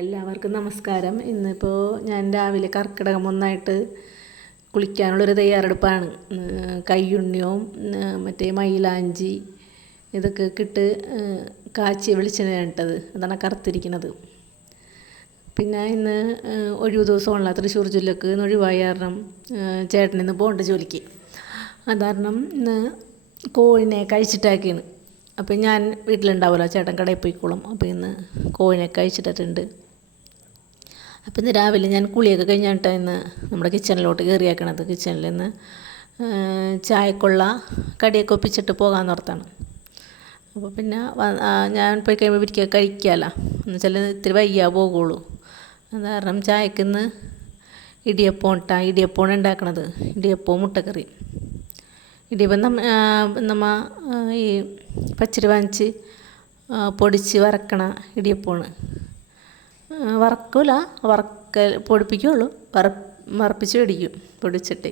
എല്ലാവർക്കും നമസ്കാരം. ഇന്നിപ്പോൾ ഞാൻ രാവിലെ കർക്കിടകം ഒന്നായിട്ട് കുളിക്കാനുള്ളൊരു തയ്യാറെടുപ്പാണ്. കയ്യുണ്ണിയും മറ്റേ മൈലാഞ്ചി ഇതൊക്കെ ഇട്ട് കാച്ചിയ വെളിച്ചെണ്ണയാണ് ഇട്ടത്. അതാണ് കറുത്തിരിക്കുന്നത്. പിന്നെ ഇന്ന് ഒഴിവ് ദിവസമുള്ള തൃശ്ശൂർ ജില്ലക്ക് ഇന്ന് ഒഴിവായ കാരണം ചേട്ടനിന്ന് പോകേണ്ട ജോലിക്ക്. അത് കാരണം ഇന്ന് കോഴിനെ കഴിച്ചിട്ടാക്കിയാണ്. അപ്പോൾ ഞാൻ വീട്ടിലുണ്ടാവുമല്ലോ, ചേട്ടൻ കടയിൽ പോയിക്കോളും. അപ്പോൾ ഇന്ന് കോഴിനെ കഴിച്ചിട്ടിട്ടുണ്ട്. അപ്പോൾ ഇന്ന് രാവിലെ ഞാൻ കുളിയൊക്കെ കഴിഞ്ഞിട്ട് ഇന്ന് നമ്മുടെ കിച്ചണിലോട്ട് കയറിയാക്കണത്. കിച്ചണിൽ നിന്ന് ചായക്കുള്ള കടിയൊക്കെ ഒപ്പിച്ചിട്ട് പോകാമെന്ന് ഓർത്താണ്. അപ്പോൾ പിന്നെ ഞാൻ പോയി കഴിയുമ്പോൾ ഇരിക്കുക കഴിക്കാമല്ലോ, എന്നുവെച്ചാൽ ഇത്തിരി വയ്യാ പോകുള്ളൂ. അത് കാരണം ചായക്ക് ഇന്ന് ഇടിയപ്പമാണ് ഉണ്ടാക്കണത്. ഇടിയപ്പവും മുട്ടക്കറി. ഇടിയപ്പം നമ്മ ഈ പച്ചരി വാങ്ങിച്ച് പൊടിച്ച് വറക്കണ ഇടിയപ്പമാണ്. വറക്കില്ല, പൊടിപ്പിക്കുകയുള്ളൂ, വറപ്പിച്ച് മേടിക്കും പൊടിച്ചിട്ട്.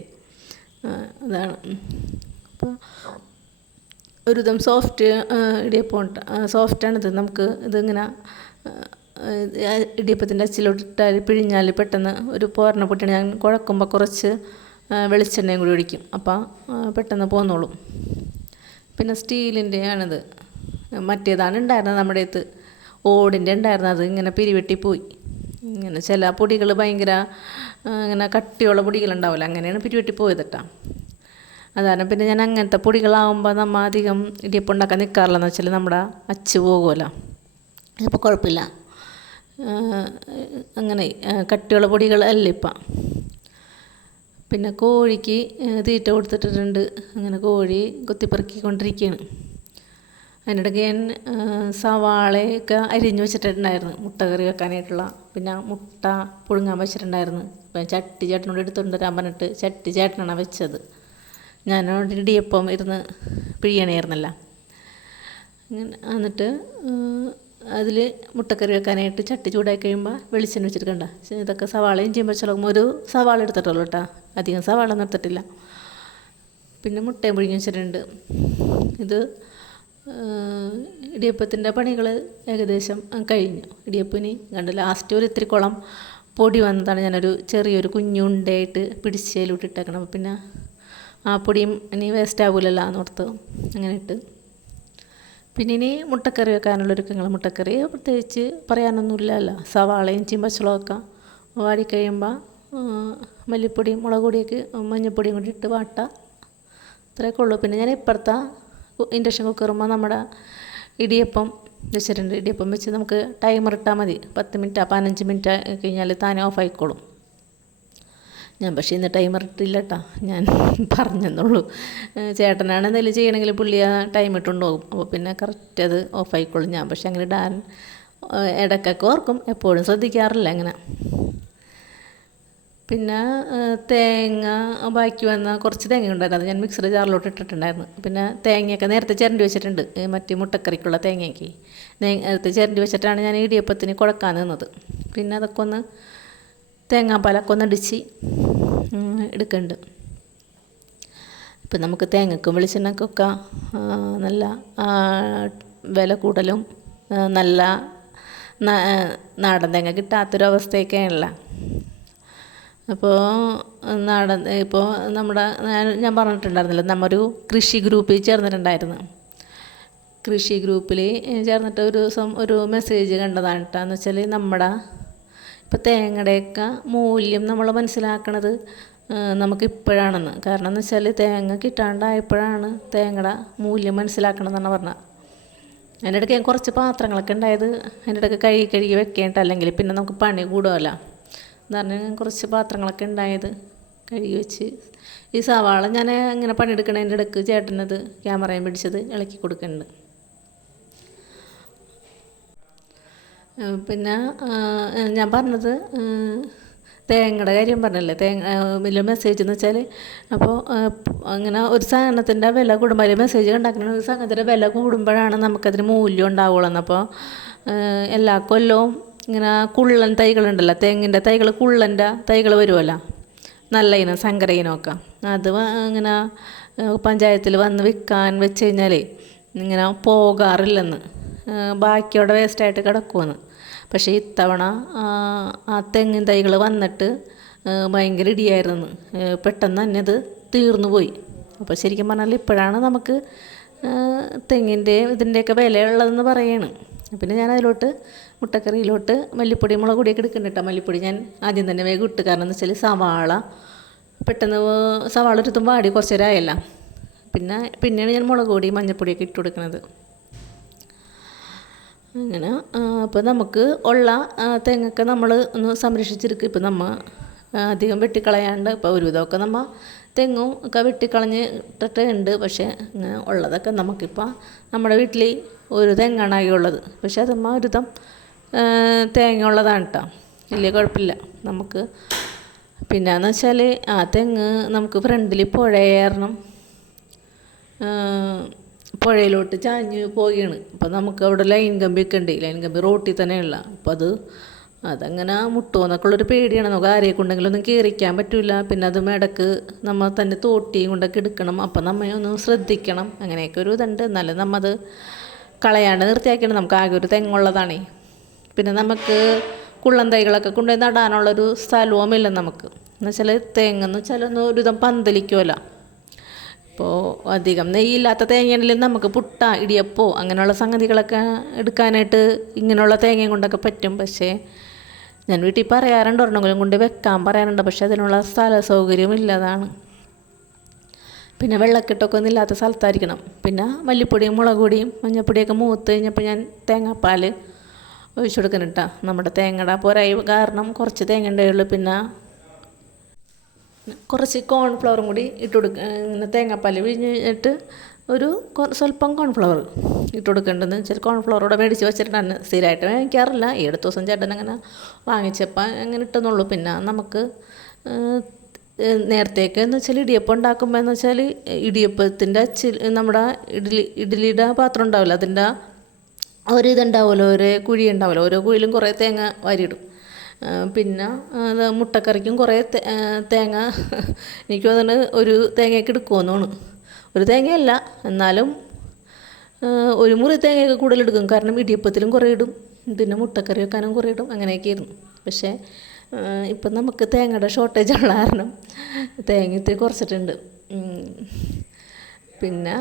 അതാണ്. അപ്പോൾ ഒരുവിധം സോഫ്റ്റ് ഇടിയപ്പം സോഫ്റ്റാണിത്. നമുക്ക് ഇതിങ്ങനെ ഇടിയപ്പത്തിൻ്റെ അച്ചിലോട്ടിട്ടാൽ പിഴിഞ്ഞാൽ പെട്ടെന്ന് ഒരു പോരണ പൊട്ടിയാണ്. ഞാൻ കുഴക്കുമ്പോൾ കുറച്ച് വെളിച്ചെണ്ണയും കൂടി ഒഴിക്കും, അപ്പോൾ പെട്ടെന്ന് പോന്നോളും. പിന്നെ സ്റ്റീലിൻ്റെ ആണിത്. മറ്റേതാണ് ഉണ്ടായിരുന്നത് നമ്മുടെ അടുത്ത്, ഓടിൻ്റെ ഉണ്ടായിരുന്നത്. ഇങ്ങനെ പിരിവെട്ടിപ്പോയി. ഇങ്ങനെ ചില പൊടികൾ ഭയങ്കര ഇങ്ങനെ കട്ടിയുള്ള പൊടികളുണ്ടാവില്ല, അങ്ങനെയാണ് പിരിവെട്ടിപ്പോയത് കേട്ടോ. അതാണ്. പിന്നെ ഞാൻ അങ്ങനത്തെ പൊടികളാകുമ്പോൾ നമ്മൾ അധികം ഇടിയപ്പം ഉണ്ടാക്കാൻ നിൽക്കാറില്ലെന്ന് വെച്ചാൽ നമ്മുടെ അച്ച് പോകുമല്ലോ, അപ്പോൾ കുഴപ്പമില്ല. അങ്ങനെ കട്ടിയുള്ള പൊടികളല്ല ഇപ്പം. പിന്നെ കോഴിക്ക് തീറ്റ കൊടുത്തിട്ടിട്ടുണ്ട്. അങ്ങനെ കോഴി കൊത്തിപ്പെറുക്കിക്കൊണ്ടിരിക്കുകയാണ്. അതിനിടയ്ക്ക് ഞാൻ സവാളയൊക്കെ അരിഞ്ഞു വെച്ചിട്ടുണ്ടായിരുന്നു മുട്ട കറി വെക്കാനായിട്ടുള്ള. പിന്നെ മുട്ട പുഴുങ്ങാൻ വെച്ചിട്ടുണ്ടായിരുന്നു. അപ്പം ചേട്ടനോട് എടുത്തുകൊണ്ട് വരാൻ പറഞ്ഞിട്ട് ചേട്ടനാണ് വെച്ചത്. ഞാനോട് ഇടിയപ്പം ഇരുന്ന് പിഴിയണമായിരുന്നല്ല. അങ്ങനെ എന്നിട്ട് അതിൽ മുട്ടക്കറി വെക്കാനായിട്ട് ചട്ടി ചൂടായി കഴിയുമ്പോൾ വെളിച്ചെണ്ണ വെച്ചിട്ട് ഇതൊക്കെ സവാളയും ചെയ്യുമ്പോൾ ഒരു സവാള എടുത്തിട്ടുള്ളൂ കേട്ടോ, അധികം സവാള ഒന്നും എടുത്തിട്ടില്ല. പിന്നെ മുട്ടയും പുഴുങ്ങി വെച്ചിട്ടുണ്ട്. ഇത് ഇടിയപ്പത്തിൻ്റെ പണികൾ ഏകദേശം കഴിഞ്ഞു. ഇടിയപ്പന് കണ്ട് ലാസ്റ്റ് ഒരു ഇത്തിരി കുളം പൊടി വന്നതാണ്. ഞാനൊരു ചെറിയൊരു കുഞ്ഞുണ്ടായിട്ട് പിടിച്ചതിലോട്ടിട്ടേക്കണം. പിന്നെ ആ പൊടിയും ഇനി വേസ്റ്റ് ആകില്ലല്ലോ എന്നോർത്ത് അങ്ങനെ ഇട്ട്. പിന്നെ ഇനി മുട്ടക്കറി വെക്കാനുള്ളൊരുക്കങ്ങൾ. മുട്ടക്കറി പ്രത്യേകിച്ച് പറയാനൊന്നുമില്ലല്ലോ. സവാളയും പച്ചമുളകൊക്കെ വാടിക്കഴിയുമ്പോൾ മല്ലിപ്പൊടിയും മുളക് പൊടിയൊക്കെ മഞ്ഞൾപ്പൊടിയും കൂടി ഇട്ട് വാട്ടാം, അത്രയൊക്കെ ഉള്ളൂ. പിന്നെ ഞാൻ ഇപ്പുറത്തെ ഇൻഡക്ഷൻ കുക്കറുമ്പോൾ നമ്മുടെ ഇടിയപ്പം വെച്ചിട്ടുണ്ട്. ഇടിയപ്പം വെച്ച് നമുക്ക് ടൈമർ ഇട്ടാൽ മതി. 10 മിനിറ്റ് 15 മിനിറ്റ് കഴിഞ്ഞാൽ താനെ ഓഫ് ആയിക്കോളും. ഞാൻ പക്ഷേ ഇന്ന് ടൈമർ ഇട്ടില്ല കേട്ടോ, ഞാൻ പറഞ്ഞെന്നുള്ളൂ. ചേട്ടനാണ് എന്തെങ്കിലും ചെയ്യണമെങ്കിൽ പുള്ളി ആ ടൈം ഇട്ടുണ്ടാകും. അപ്പോൾ പിന്നെ കറക്റ്റ് അത് ഓഫ് ആയിക്കോളും. ഞാൻ പക്ഷേ അങ്ങനെ ഇടാൻ ഇടയ്ക്കൊക്കെ ഓർക്കും, എപ്പോഴും ശ്രദ്ധിക്കാറില്ല അങ്ങനെ. പിന്നെ തേങ്ങ ബാക്കി വന്ന കുറച്ച് തേങ്ങ ഉണ്ടായിരുന്നു, അത് ഞാൻ മിക്സറി ജാറിലോട്ട് ഇട്ടിട്ടുണ്ടായിരുന്നു. പിന്നെ തേങ്ങയൊക്കെ നേരത്തെ ചിരണ്ടി വെച്ചിട്ടുണ്ട്, മറ്റേ മുട്ടക്കറിക്കുള്ള തേങ്ങയ്ക്ക് നേരത്തെ ചിരണ്ടി വെച്ചിട്ടാണ് ഞാൻ ഇടിയപ്പത്തിന് കുഴക്കാൻ നിന്നത്. പിന്നെ അതൊക്കെ ഒന്ന് തേങ്ങാപ്പാലൊക്കെ ഒന്ന് അടിച്ച് എടുക്കുന്നുണ്ട്. ഇപ്പം നമുക്ക് തേങ്ങക്കും വെളിച്ചെണ്ണക്കൊക്കെ നല്ല വില കൂടലും നല്ല നാടൻ തേങ്ങ കിട്ടാത്തൊരവസ്ഥയൊക്കെയാണല്ലോ. അപ്പോൾ ഇപ്പോൾ നമ്മുടെ ഞാൻ പറഞ്ഞിട്ടുണ്ടായിരുന്നില്ല, നമ്മൊരു കൃഷി ഗ്രൂപ്പിൽ ചേർന്നിട്ടുണ്ടായിരുന്നു. കൃഷി ഗ്രൂപ്പിൽ ചേർന്നിട്ട് ഒരു ദിവസം ഒരു മെസ്സേജ് കണ്ടതാണ് കേട്ടോ. എന്ന് വെച്ചാൽ നമ്മുടെ ഇപ്പോൾ തേങ്ങയുടെയൊക്കെ മൂല്യം നമ്മൾ മനസ്സിലാക്കണത് നമുക്കിപ്പോഴാണെന്ന്. കാരണം എന്ന് വെച്ചാൽ തേങ്ങ കിട്ടാണ്ടായപ്പോഴാണ് തേങ്ങയുടെ മൂല്യം മനസ്സിലാക്കണമെന്നാണ് പറഞ്ഞത്. അതിൻ്റെ ഇടയ്ക്ക് കുറച്ച് പാത്രങ്ങളൊക്കെ ഉണ്ടായത് അതിൻ്റെ ഇടയ്ക്ക് കഴുകി വെക്കേണ്ട, അല്ലെങ്കിൽ പിന്നെ നമുക്ക് പണി കൂടുമല്ലോ എന്ന് പറഞ്ഞാൽ കുറച്ച് പാത്രങ്ങളൊക്കെ ഉണ്ടായത് കഴുകി വെച്ച്. ഈ സവാള ഞാൻ ഇങ്ങനെ പണിയെടുക്കണതിൻ്റെ ഇടയ്ക്ക് ചേട്ടനത് ക്യാമറയും പിടിച്ചത് ഇളക്കി കൊടുക്കുന്നുണ്ട്. പിന്നെ ഞാൻ പറഞ്ഞത് തേങ്ങയുടെ കാര്യം പറഞ്ഞല്ലേ, വലിയ മെസ്സേജ് എന്ന് വെച്ചാൽ അപ്പോൾ അങ്ങനെ ഒരു സാധനത്തിൻ്റെ വില കൂടുമ്പോൾ അതിൽ മെസ്സേജ് ഉണ്ടാക്കുന്ന ഒരു സാധനത്തിൻ്റെ വില കൂടുമ്പോഴാണ് നമുക്കതിന് മൂല്യം ഉണ്ടാവുള്ളൂ. അപ്പോൾ എല്ലാ കൊല്ലവും ഇങ്ങനെ കുള്ളൻ തൈകളുണ്ടല്ലോ, തെങ്ങിൻ്റെ തൈകൾ, കുള്ളൻ്റെ തൈകൾ വരുമല്ലോ, നല്ല ഇനം സങ്കര ഇനമൊക്കെ. അത് ഇങ്ങനെ പഞ്ചായത്തിൽ വന്ന് വിൽക്കാൻ വെച്ച് കഴിഞ്ഞാൽ ഇങ്ങനെ പോകാറില്ലെന്ന്, ബാക്കിയോടെ വേസ്റ്റായിട്ട് കിടക്കുമെന്ന്. പക്ഷേ ഇത്തവണ ആ തെങ്ങിൻ തൈകൾ വന്നിട്ട് ഭയങ്കര ഇടിയായിരുന്നു. പെട്ടെന്ന് തന്നെ അത് തീർന്നു പോയി. അപ്പോൾ ശരിക്കും പറഞ്ഞാൽ ഇപ്പോഴാണ് നമുക്ക് തെങ്ങിൻ്റെ ഇതിൻ്റെയൊക്കെ വിലയുള്ളതെന്ന് പറയാണ്. പിന്നെ ഞാൻ അതിലോട്ട് മുട്ടക്കറിയിലോട്ട് മല്ലിപ്പൊടി മുളക് പൊടിയൊക്കെ എടുക്കുന്നുണ്ട്. മല്ലിപ്പൊടി ഞാൻ ആദ്യം തന്നെ വേഗം ഇട്ട്, കാരണം എന്ന് വെച്ചാൽ പെട്ടെന്ന് സവാള ഒരു വാടി കുറച്ച് നേരമായല്ല. പിന്നെയാണ് ഞാൻ മുളക് പൊടി മഞ്ഞൾപ്പൊടിയൊക്കെ ഇട്ട് കൊടുക്കുന്നത്. അങ്ങനെ അപ്പോൾ നമുക്ക് ഉള്ള തെങ്ങൊക്കെ നമ്മൾ ഒന്ന് സംരക്ഷിച്ചെടുക്കും. ഇപ്പോൾ നമ്മൾ അധികം വെട്ടിക്കളയാണ്ട് ഇപ്പോൾ ഒരുവിധമൊക്കെ നമ്മൾ തെങ്ങും ഒക്കെ വെട്ടിക്കളഞ്ഞിട്ടുണ്ട്. പക്ഷേ ഇങ്ങനെ ഉള്ളതൊക്കെ നമുക്കിപ്പോൾ നമ്മുടെ വീട്ടിൽ ഒരു തെങ്ങാണാകെ ഉള്ളത്. പക്ഷേ അതമ്മ ഒരുവിധം തേങ്ങ ഉള്ളതാണ് കേട്ടോ, വലിയ കുഴപ്പമില്ല നമുക്ക്. പിന്നെയെന്ന് വെച്ചാൽ ആ തെങ്ങ് നമുക്ക് ഫ്രണ്ടിൽ പുഴ കാരണം പുഴയിലോട്ട് ചാഞ്ഞ് പോവുകയാണ്. അപ്പോൾ നമുക്ക് അവിടെ ലൈൻ കമ്പിയൊക്കെ ഉണ്ട്. ലൈൻ കമ്പി റോട്ടിൽ തന്നെയുള്ള. അപ്പോൾ അതങ്ങനെ മുട്ടുമോ എന്നൊക്കെ ഉള്ളൊരു പേടിയാണ്. നമുക്ക് ആരെയൊക്കെ ഉണ്ടെങ്കിലൊന്നും കയറിക്കാൻ പറ്റില്ല. പിന്നെ അതും ഇടക്ക് നമ്മൾ തന്നെ തോട്ടിയും കൊണ്ടൊക്കെ എടുക്കണം. അപ്പം നമ്മെ ഒന്ന് ശ്രദ്ധിക്കണം. അങ്ങനെയൊക്കെ ഒരു ഇതുണ്ട്. എന്നാലും നമ്മത് കളയാണ്ട് നിർത്തിയാക്കിയാണ്. നമുക്ക് ആകെ ഒരു തെങ്ങുള്ളതാണേ. പിന്നെ നമുക്ക് കുള്ളൻ തൈകളൊക്കെ കൊണ്ടുപോയി നടാനുള്ളൊരു സ്ഥലവുമില്ല നമുക്ക്. എന്നുവെച്ചാൽ തെങ്ങെന്ന് വെച്ചാൽ ഒന്ന് ഒരുവിധം പന്തലിക്കുമല്ലോ. ഇപ്പോൾ അധികം നെയ്യില്ലാത്ത തേങ്ങയാണെങ്കിലും നമുക്ക് പുട്ട ഇടിയപ്പോ അങ്ങനെയുള്ള സംഗതികളൊക്കെ എടുക്കാനായിട്ട് ഇങ്ങനെയുള്ള തേങ്ങയും കൊണ്ടൊക്കെ പറ്റും. പക്ഷേ ഞാൻ വീട്ടിൽ പറയാറുണ്ട്, ഒരെണ്ണമെങ്കിലും കൊണ്ട് വെക്കാൻ പറയാറുണ്ട്. പക്ഷേ അതിനുള്ള സ്ഥല സൗകര്യം ഇല്ലതാണ്. പിന്നെ വെള്ളക്കെട്ടൊക്കെ ഒന്നും ഇല്ലാത്ത സ്ഥലത്തായിരിക്കണം. പിന്നെ മല്ലിപ്പൊടിയും മുളക് പൊടിയും മഞ്ഞൾപ്പൊടിയൊക്കെ മൂത്ത് കഴിഞ്ഞപ്പോൾ ഞാൻ തേങ്ങാപ്പാൽ ഒഴിച്ചു കൊടുക്കുന്നുണ്ട്. നമ്മുടെ തേങ്ങയുടെ പോരായി കാരണം കുറച്ച് തേങ്ങ ഉണ്ടായുള്ളൂ. പിന്നെ കുറച്ച് കോൺഫ്ലവറും കൂടി ഇട്ട് കൊടുക്കുക. ഇങ്ങനെ തേങ്ങാപ്പാൽ പിഴിഞ്ഞിട്ട് സ്വല്പം കോൺഫ്ലവർ ഇട്ട് കൊടുക്കേണ്ടതെന്ന് വെച്ചാൽ കോൺഫ്ലവറോടെ മേടിച്ച് വെച്ചിട്ടാണ്. സ്ഥിരമായിട്ട് വാങ്ങിക്കാറില്ല. ഈ അടുത്ത ദിവസം ചേട്ടൻ അങ്ങനെ വാങ്ങിച്ചപ്പോൾ അങ്ങനെ ഇട്ടെന്നുള്ളൂ. പിന്നെ നമുക്ക് നേരത്തേക്ക് എന്ന് വെച്ചാൽ ഇടിയപ്പം ഉണ്ടാക്കുമ്പോൾ എന്ന് വെച്ചാൽ ഇടിയപ്പത്തിൻ്റെ നമ്മുടെ ഇഡ്ഡലിയുടെ പാത്രം ഉണ്ടാവില്ല, അതിൻ്റെ ഒരിതുണ്ടാവുമല്ലോ, ഓരോ കുഴി ഉണ്ടാവുമല്ലോ, ഓരോ കുഴിയിലും കുറേ തേങ്ങ വാരിയിടും. പിന്നെ മുട്ടക്കറിക്കും കുറേ തേങ്ങ എനിക്ക് തോന്നുന്നത് ഒരു തേങ്ങയൊക്കെ എടുക്കുമെന്നാണ്. ഒരു തേങ്ങയല്ല എന്നാലും ഒരു മുറി തേങ്ങയൊക്കെ കൂടുതലെടുക്കും. കാരണം ഇടിയപ്പത്തിലും കുറേ ഇടും, പിന്നെ മുട്ടക്കറി വെക്കാനും കുറേ ഇടും. അങ്ങനെയൊക്കെയായിരുന്നു. പക്ഷേ ഇപ്പം നമുക്ക് തേങ്ങയുടെ ഷോർട്ടേജ് ഉള്ള കാരണം തേങ്ങ ഇത്തിരി കുറച്ചിട്ടുണ്ട്. പിന്നെ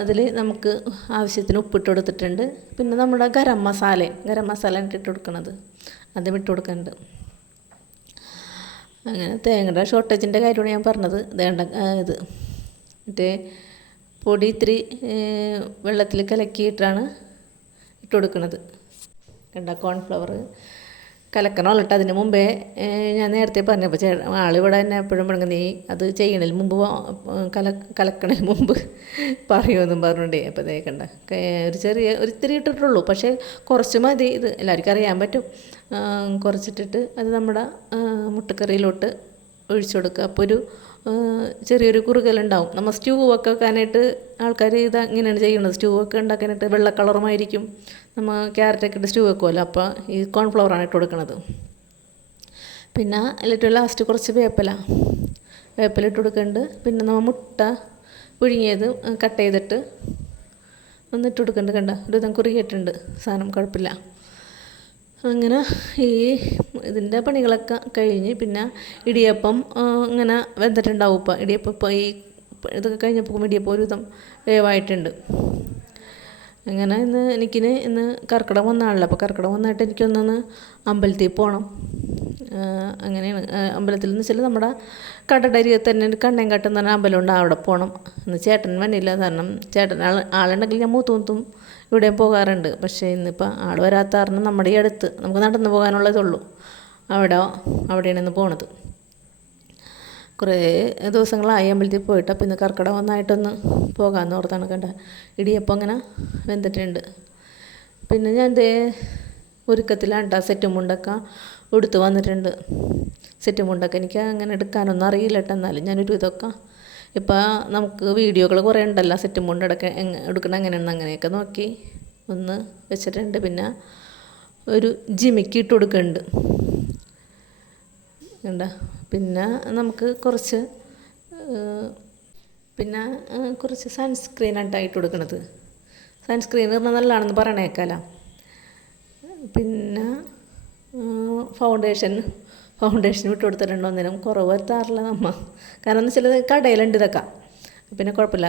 അതിൽ നമുക്ക് ആവശ്യത്തിന് ഉപ്പിട്ട് കൊടുത്തിട്ടുണ്ട്. പിന്നെ നമ്മുടെ ഗരം മസാല ഇട്ട് കൊടുക്കണത് അതും ഇട്ട് കൊടുക്കുന്നുണ്ട്. അങ്ങനെ തേങ്ങയുടെ ഷോർട്ടേജിൻ്റെ കാര്യമാണ് ഞാൻ പറഞ്ഞത്. ഇത് മറ്റേ പൊടി ഇത്തിരി വെള്ളത്തിൽ കലക്കിയിട്ടാണ് ഇട്ട് കൊടുക്കുന്നത്. കോൺഫ്ലവർ കലക്കണം ഇട്ട് അതിന് മുമ്പേ ഞാൻ നേരത്തെ പറഞ്ഞപ്പോൾ ആളിവിടെ തന്നെ എപ്പോഴും പറഞ്ഞ നീ അത് ചെയ്യണതിന് മുമ്പ് കലക്കണതിന് മുമ്പ് പറയുമെന്നും പറഞ്ഞുകൊണ്ടേ. അപ്പോൾ തേക്കണ്ട ഒരു ഇത്തിരി ഇട്ടിട്ടുള്ളൂ. പക്ഷേ കുറച്ച് മതി. ഇത് എല്ലാവർക്കും അറിയാൻ പറ്റും. കുറച്ചിട്ടിട്ട് അത് നമ്മുടെ മുട്ടക്കറിയിലോട്ട് ഒഴിച്ചു കൊടുക്കുക. അപ്പോൾ ചെറിയൊരു കുറുകലുണ്ടാവും. നമ്മൾ സ്റ്റൂ ഒക്കെ വെക്കാനായിട്ട് ആൾക്കാർ ഇങ്ങനെയാണ് ചെയ്യുന്നത്. സ്റ്റൂ ഒക്കെ ഉണ്ടാക്കാനായിട്ട് വെള്ള കളറുമായിരിക്കും. നമ്മൾ ക്യാരറ്റൊക്കെ ഇട്ട് സ്റ്റൂ വെക്കുമല്ലോ. അപ്പോൾ ഈ കോൺഫ്ലവറാണ് ഇട്ട് കൊടുക്കുന്നത്. പിന്നെ ഏറ്റവും ലാസ്റ്റ് കുറച്ച് വേപ്പില ഇട്ട് കൊടുക്കുന്നുണ്ട്. പിന്നെ നമ്മൾ മുട്ട പുഴുങ്ങിയത് കട്ട് ചെയ്തിട്ട് ഒന്നിട്ട് കൊടുക്കുന്നുണ്ട്. കണ്ട ഒരുവിധം കുറുകിയിട്ടുണ്ട് സാധനം, കുഴപ്പമില്ല. അങ്ങനെ ഇതിൻ്റെ പണികളൊക്കെ കഴിഞ്ഞ് പിന്നെ ഇടിയപ്പം ഇങ്ങനെ വെന്തിട്ടുണ്ടാവും. ഇപ്പം ഇടിയപ്പം ഇപ്പോൾ ഇതൊക്കെ കഴിഞ്ഞപ്പോൾ ഇടിയപ്പം ഒരുവിധം വേവായിട്ടുണ്ട്. അങ്ങനെ ഇന്ന് കർക്കിടകം വന്നാണല്ലോ. അപ്പോൾ കർക്കിടകം വന്നായിട്ട് എനിക്കൊന്ന് അമ്പലത്തിൽ പോകണം. അങ്ങനെയാണ്. അമ്പലത്തിൽ എന്ന് വെച്ചാൽ നമ്മുടെ കടടരിയെ തന്നെ കണ്ണേങ്കാട്ട് എന്ന് പറഞ്ഞ അമ്പലമുണ്ട്, അവിടെ പോകണം. ഇന്ന് ചേട്ടൻ വന്നില്ല. കാരണം ചേട്ടൻ ആളുണ്ടെങ്കിൽ ഞാൻ മൂത്തും ഇവിടെയും പോകാറുണ്ട്. പക്ഷേ ഇന്നിപ്പോൾ ആൾ വരാത്ത കാരണം നമ്മുടെ ഈ അടുത്ത് നമുക്ക് നടന്നു പോകാനുള്ളതുള്ളൂ. അവിടെയാണ് ഇന്ന് പോണത്. കുറേ ദിവസങ്ങളായി അമ്പലത്തിൽ പോയിട്ട്. അപ്പോൾ ഇന്ന് കർക്കിടകം വന്നായിട്ടൊന്ന് പോകാമെന്ന് ഓർത്താണ്. കണ്ട ഇടിയപ്പം അങ്ങനെ വെന്തിട്ടുണ്ട്. പിന്നെ ഞാൻ ഒരുക്കത്തിലാണ് സെറ്റ് മുണ്ടൊക്കെ എടുത്ത് വന്നിട്ടുണ്ട്. സെറ്റ് മുണ്ടൊക്കെ എനിക്ക് അങ്ങനെ എടുക്കാനൊന്നും അറിയില്ല കേട്ടോ. എന്നാലും ഞാനൊരു ഇതൊക്കെ ഇപ്പോൾ നമുക്ക് വീഡിയോകൾ കുറേ ഉണ്ടല്ലോ സെറ്റ് മുണ്ട് എടുക്കണം എങ്ങനെയാണെന്ന്, അങ്ങനെയൊക്കെ നോക്കി ഒന്ന് വെച്ചിട്ടുണ്ട്. പിന്നെ ഒരു ജിമിക്ക് ഇട്ട് കൊടുക്കുന്നുണ്ട്. പിന്നെ നമുക്ക് കുറച്ച് സൺസ്ക്രീനായിട്ടായിട്ട് കൊടുക്കണത്. സൺസ്ക്രീൻ പറഞ്ഞാൽ നല്ലതാണെന്ന് പറയണേക്കാലോ. പിന്നെ ഫൗണ്ടേഷൻ ഇട്ട് കൊടുത്തിട്ടുണ്ട്. ഒന്നിനും കുറവ് വരുത്താറില്ല നമ്മ. കാരണം എന്ന് വെച്ചാൽ കടയിലുണ്ട് ഇതൊക്കെ, പിന്നെ കുഴപ്പമില്ല.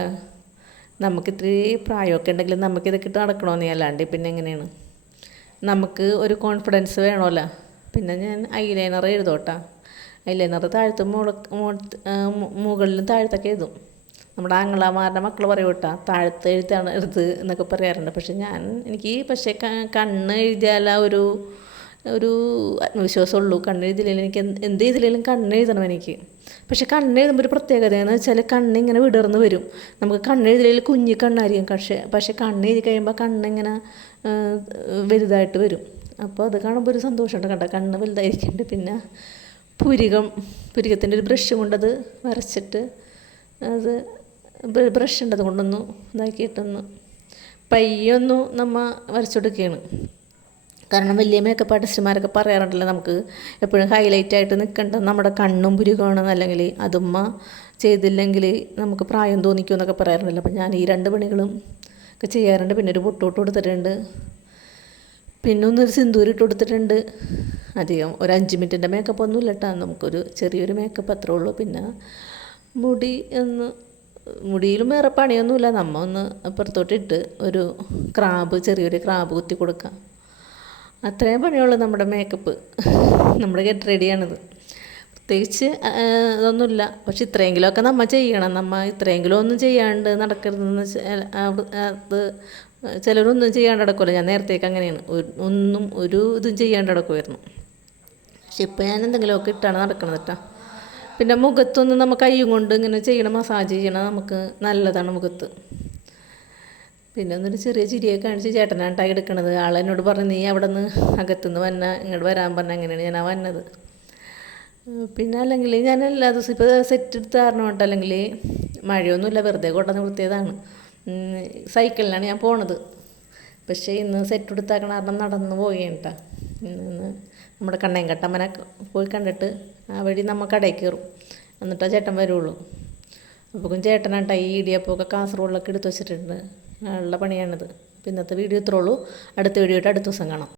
നമുക്ക് ഇത്തിരി പ്രായമൊക്കെ ഉണ്ടെങ്കിൽ നമുക്കിതൊക്കെ ഇട്ട് നടക്കണമെന്നേ, അല്ലാണ്ട് പിന്നെ എങ്ങനെയാണ്. നമുക്ക് ഒരു കോൺഫിഡൻസ് വേണമല്ലോ. പിന്നെ ഞാൻ ഐലൈനർ എഴുതോട്ടാ. ഐലൈനർ താഴത്ത് മുകളിലും താഴത്തൊക്കെ എഴുതും. നമ്മുടെ ആങ്ങളമാരുടെ മക്കൾ പറയും കേട്ടോ, താഴത്ത് എഴുത്താണ് എന്നൊക്കെ പറയാറുണ്ട്. പക്ഷെ എനിക്ക് കണ്ണ് എഴുതിയാൽ ഒരു ആത്മവിശ്വാസമുള്ളൂ. കണ്ണെഴുതിയില്ലെങ്കിൽ എനിക്ക് എന്ത് ചെയ്തില്ലെങ്കിലും കണ്ണെഴുതണം എനിക്ക്. പക്ഷെ കണ്ണെഴുതുമ്പോൾ ഒരു പ്രത്യേകതയെന്ന് വെച്ചാൽ കണ്ണിങ്ങനെ വിടർന്ന് വരും. നമുക്ക് കണ്ണെഴുതില്ലെങ്കിൽ കുഞ്ഞി കണ്ണായിരിക്കും. പക്ഷെ കണ്ണെഴുതി കഴിയുമ്പോൾ കണ്ണിങ്ങനെ വലുതായിട്ട് വരും. അപ്പോൾ അത് കാണുമ്പോൾ ഒരു സന്തോഷമുണ്ട് കേട്ടോ, കണ്ണ് വലുതായിരിക്കുന്നുണ്ട്. പിന്നെ പുരികത്തിൻ്റെ ഒരു ബ്രഷ് കൊണ്ടത് വരച്ചിട്ട്, അത് ബ്രഷ് ഉണ്ട്, അത് കൊണ്ടൊന്ന് ഇതാക്കിയിട്ടൊന്ന് പയ്യൊന്നു നമ്മൾ വരച്ചു കൊടുക്കുകയാണ്. കാരണം വലിയ മേക്കപ്പ് ആർട്ടിസ്റ്റുമാരൊക്കെ പറയാറുണ്ടല്ലോ, നമുക്ക് എപ്പോഴും ഹൈലൈറ്റായിട്ട് നിൽക്കേണ്ട നമ്മുടെ കണ്ണും പുരികമാണെന്ന്, അല്ലെങ്കിൽ അതുമ്മ ചെയ്തില്ലെങ്കിൽ നമുക്ക് പ്രായം തോന്നിക്കുമെന്നൊക്കെ പറയാറുണ്ടല്ലോ. അപ്പം ഞാൻ ഈ 2 പണികളും ഒക്കെ ചെയ്യാറുണ്ട്. പിന്നെ ഒരു പൊട്ടോട്ട് കൊടുത്തിട്ടുണ്ട്, പിന്നെ ഒന്നൊരു സിന്ദൂരിട്ട് കൊടുത്തിട്ടുണ്ട്. അധികം ഒരു 5 മിനിറ്റിൻ്റെ മേക്കപ്പ് ഒന്നും ഇല്ല കേട്ടോ, നമുക്കൊരു ചെറിയൊരു മേക്കപ്പ് അത്രേ ഉള്ളൂ. പിന്നെ മുടിയിലും വേറെ പണിയൊന്നുമില്ല. നമ്മൾ ഒന്ന് പുറത്തോട്ടിട്ട് ചെറിയൊരു ക്രാബ് കുത്തി കൊടുക്കാം. അത്രയും പണിയുള്ളൂ നമ്മുടെ മേക്കപ്പ്. നമ്മുടെ ഗെറ്റ് റെഡിയാണിത്. പ്രത്യേകിച്ച് ഇതൊന്നുമില്ല. പക്ഷെ ഇത്രയെങ്കിലുമൊക്കെ നമ്മൾ ചെയ്യണം. ഇത്രയെങ്കിലും ഒന്നും ചെയ്യാണ്ട് നടക്കരുതെന്ന് വെച്ചാൽ അത് ചിലരൊന്നും ചെയ്യാണ്ട് നടക്കുമല്ലോ. ഞാൻ നേരത്തേക്ക് അങ്ങനെയാണ്, ഒരു ഇതും ചെയ്യാണ്ട് നടക്കുമായിരുന്നു. പക്ഷെ ഇപ്പം ഞാൻ എന്തെങ്കിലുമൊക്കെ ഇട്ടാണ് നടക്കുന്നത് കേട്ടോ. പിന്നെ മുഖത്തൊന്ന് നമ്മൾ കൈയും കൊണ്ട് ഇങ്ങനെ മസാജ് ചെയ്യണം, നമുക്ക് നല്ലതാണ് മുഖത്ത്. പിന്നെ ഒന്നൊരു ചെറിയ ചിരിയൊക്കെ കാണിച്ച് ചേട്ടനായിട്ടായി എടുക്കണത്. ആളെന്നോട് പറഞ്ഞു, നീ അവിടെ നിന്ന് അകത്തുനിന്ന് ഇങ്ങോട്ട് വരാൻ പറഞ്ഞാൽ അങ്ങനെയാണ് ഞാൻ വന്നത്. പിന്നെ അല്ലെങ്കിൽ ഞാൻ എല്ലാ ദിവസവും ഇപ്പോൾ സെറ്റ് എടുത്ത് കാരണം അല്ലെങ്കിൽ മഴയൊന്നുമില്ല, വെറുതെ കൊണ്ടുവന്ന് നിർത്തിയതാണ്. സൈക്കിളിലാണ് ഞാൻ പോണത്. പക്ഷേ ഇന്ന് സെറ്റ് എടുത്താക്കണ കാരണം നടന്ന് പോയേട്ടാ. ഇന്ന് നമ്മുടെ കണ്ണയൻകട്ടമ്മനെ പോയി കണ്ടിട്ട് ആ വഴി നമ്മൾ കടയിൽ കയറും, എന്നിട്ടാ ചേട്ടൻ വരുള്ളൂ. അപ്പോഴേക്കും ചേട്ടനായിട്ടാ ഈ ഇടിയപ്പമൊക്കെ കാസർഗോഡിലൊക്കെ എടുത്ത് വെച്ചിട്ടുണ്ട്. ഉള്ള പണിയാണിത്. അപ്പോൾ ഇന്നത്തെ വീഡിയോ ഇത്രേ ഉള്ളൂ. അടുത്ത വീഡിയോ ആയിട്ട് അടുത്ത ദിവസം കാണാം.